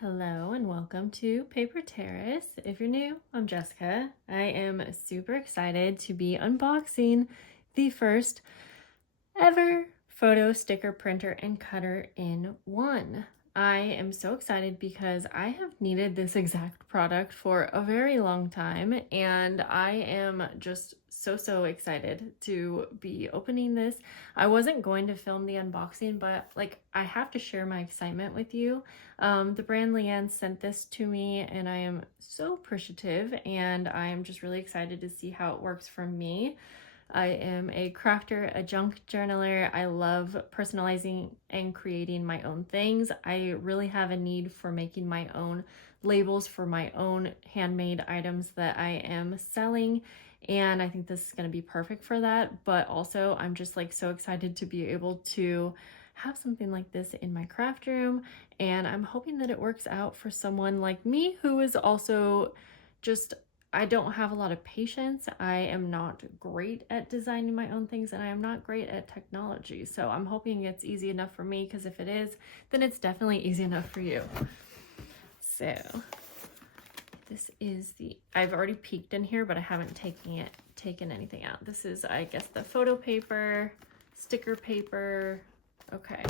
Hello and welcome to Paper Terrace. If you're new, I'm Jessica. I am super excited to be unboxing the first ever photo sticker printer and cutter in one. I am so excited because I have needed this exact product for a very long time, and I am just so excited to be opening this. I wasn't going to film the unboxing, but I have to share my excitement with you. The brand Liene sent this to me, and I am so appreciative, and I am just really excited to see how it works for me. I am a crafter, a junk journaler. I love personalizing and creating my own things. I really have a need for making my own labels for my own handmade items that I am selling. And I think this is going to be perfect for that. But also, I'm just so excited to be able to have something like this in my craft room. And I'm hoping that it works out for someone like me who is also just, I don't have a lot of patience. I am not great at designing my own things, and I am not great at technology. So I'm hoping it's easy enough for me, because if it is, then it's definitely easy enough for you. So this is I've already peeked in here, but I haven't taken anything out. This is, I guess, the photo paper, sticker paper. Okay.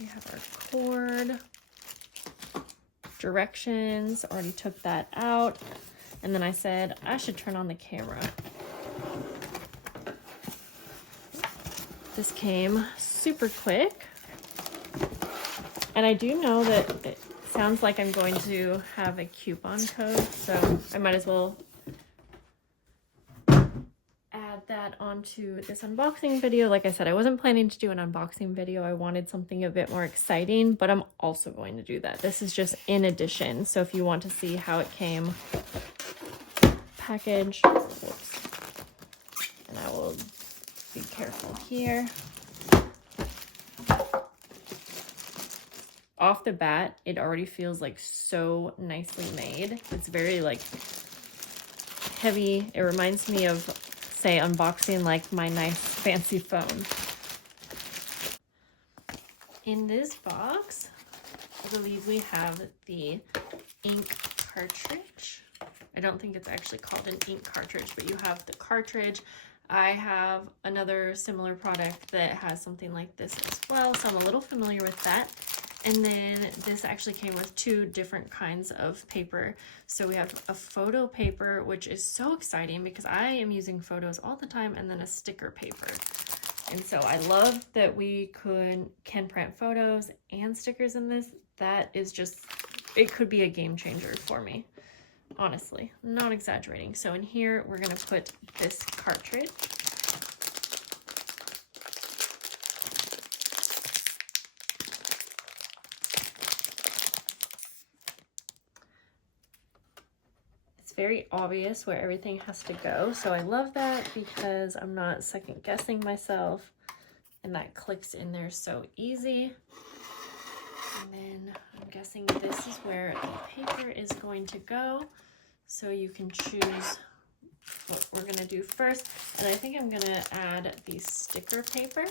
We have our cord. Directions, already took that out, and then I said I should turn on the camera. This came super quick, and I do know that it sounds like I'm going to have a coupon code, so I might as well add that onto this unboxing video. Like I said, I wasn't planning to do an unboxing video. I wanted something a bit more exciting, but I'm also going to do that. This is just in addition. So if you want to see how it came packaged, whoops, and I will be careful here. Off the bat, it already feels so nicely made. It's very heavy. It reminds me of, say, unboxing my nice fancy phone. In this box, I believe we have the ink cartridge. I don't think it's actually called an ink cartridge, but you have the cartridge. I have another similar product that has something like this as well, so I'm a little familiar with that. And then this actually came with two different kinds of paper. So we have a photo paper, which is so exciting because I am using photos all the time, and then a sticker paper. And so I love that we can print photos and stickers in this. That is just, it could be a game changer for me. Honestly, not exaggerating. So in here, we're gonna put this cartridge. Very obvious where everything has to go, so I love that because I'm not second guessing myself, and that clicks in there so easy. And then I'm guessing this is where the paper is going to go, so you can choose what we're gonna do first. And I think I'm gonna add the sticker paper.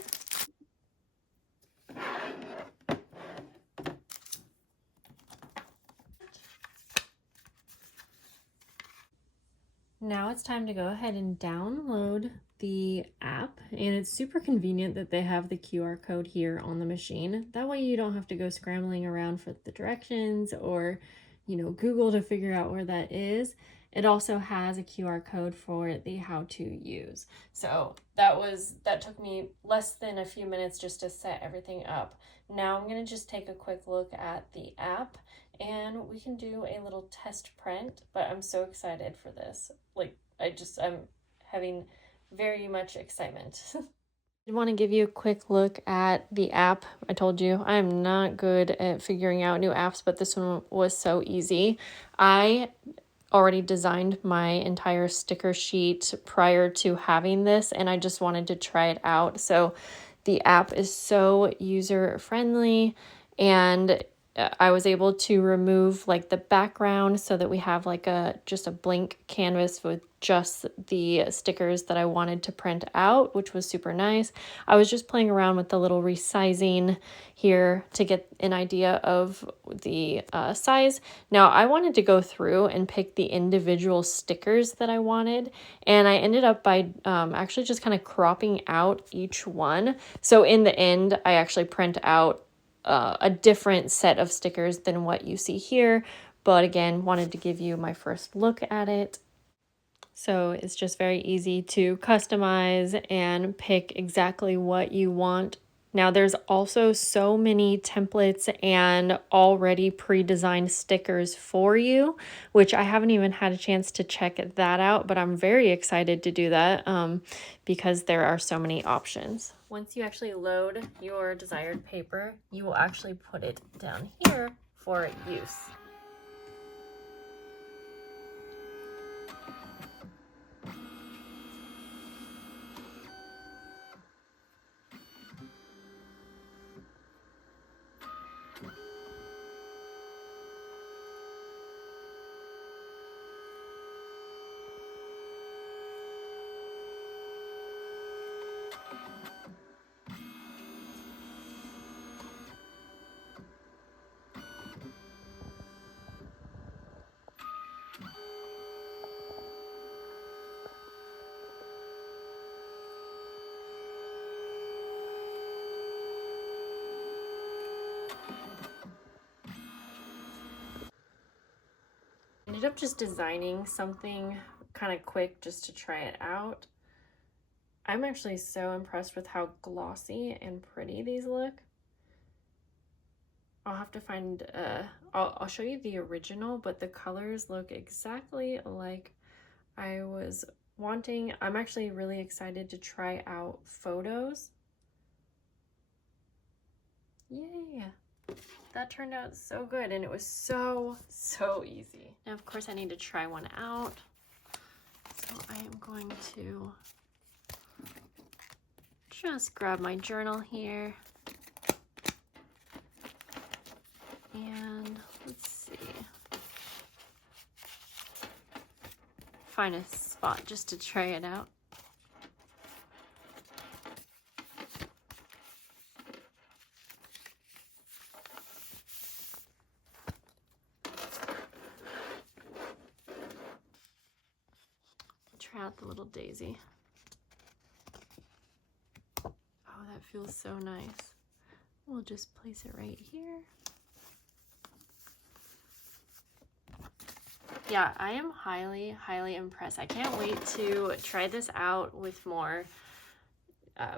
Now it's time to go ahead and download the app, and it's super convenient that they have the QR code here on the machine. That way you don't have to go scrambling around for the directions or, Google to figure out where that is. It also has a QR code for the how to use. So that took me less than a few minutes just to set everything up. Now I'm gonna just take a quick look at the app, and we can do a little test print, but I'm so excited for this. I'm having very much excitement. I want to give you a quick look at the app. I told you I'm not good at figuring out new apps, but this one was so easy. I already designed my entire sticker sheet prior to having this, and I just wanted to try it out. So the app is so user friendly, and I was able to remove like the background so that we have like just a blank canvas with just the stickers that I wanted to print out, which was super nice. I was just playing around with the little resizing here to get an idea of the size. Now I wanted to go through and pick the individual stickers that I wanted, and I ended up by actually just kind of cropping out each one. So in the end, I actually print out a different set of stickers than what you see here, but again, wanted to give you my first look at it. So it's just very easy to customize and pick exactly what you want. Now there's also so many templates and already pre-designed stickers for you, which I haven't even had a chance to check that out, but I'm very excited to do that because there are so many options. Once you actually load your desired paper, you will actually put it down here for use. Ended up just designing something kind of quick just to try it out. I'm actually so impressed with how glossy and pretty these look. I'll have to find, I'll show you the original, but the colors look exactly like I was wanting. I'm actually really excited to try out photos. Yay! That turned out so good, and it was so easy. Now, of course, I need to try one out. So I am going to just grab my journal here. And let's see. Find a spot just to try it out. Try out the little daisy. Oh, that feels so nice. We'll just place it right here. Yeah, I am highly impressed. I can't wait to try this out with more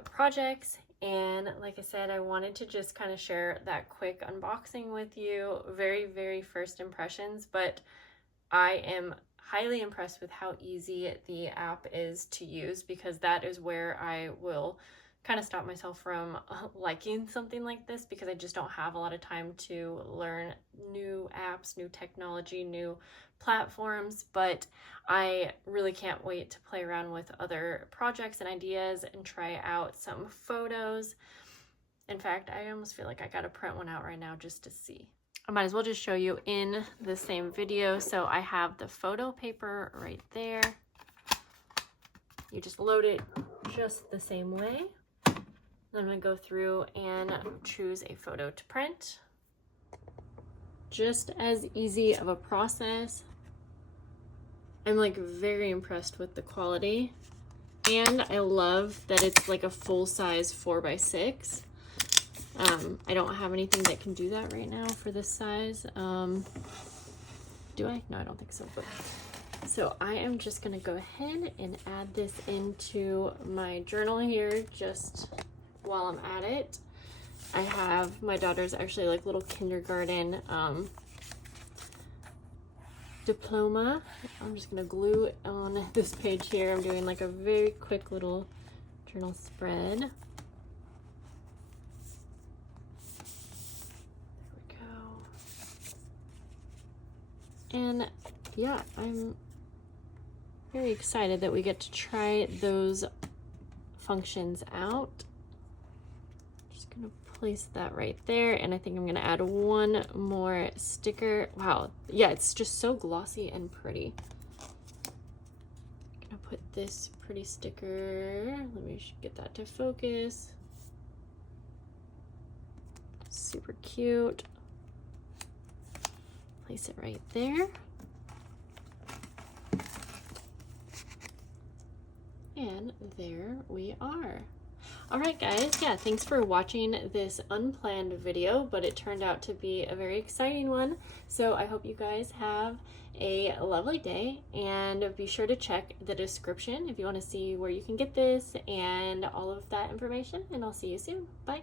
projects. And like I said, I wanted to just kind of share that quick unboxing with you. Very first impressions, but I am highly impressed with how easy the app is to use, because that is where I will kind of stop myself from liking something like this, because I just don't have a lot of time to learn new apps, new technology, new platforms. But I really can't wait to play around with other projects and ideas and try out some photos. In fact, I almost feel like I gotta print one out right now just to see. I might as well just show you in the same video. So I have the photo paper right there. You just load it just the same way. Then I'm gonna go through and choose a photo to print. Just as easy of a process. I'm like very impressed with the quality. And I love that it's like a full-size 4x6. I don't have anything that can do that right now for this size. Do I? No, I don't think so. But so I am just gonna go ahead and add this into my journal here just while I'm at it. I have my daughter's actually like little kindergarten diploma. I'm just gonna glue it on this page here. I'm doing like a very quick little journal spread. There we go. And yeah, I'm very excited that we get to try those functions out. Just gonna place that right there, and I think I'm gonna add one more sticker. Wow, yeah, it's just so glossy and pretty. I'm gonna put this pretty sticker, let me get that to focus. Super cute. Place it right there. And there we are. All right, guys, yeah, thanks for watching this unplanned video, but it turned out to be a very exciting one. So I hope you guys have a lovely day, and be sure to check the description if you want to see where you can get this and all of that information, and I'll see you soon. Bye.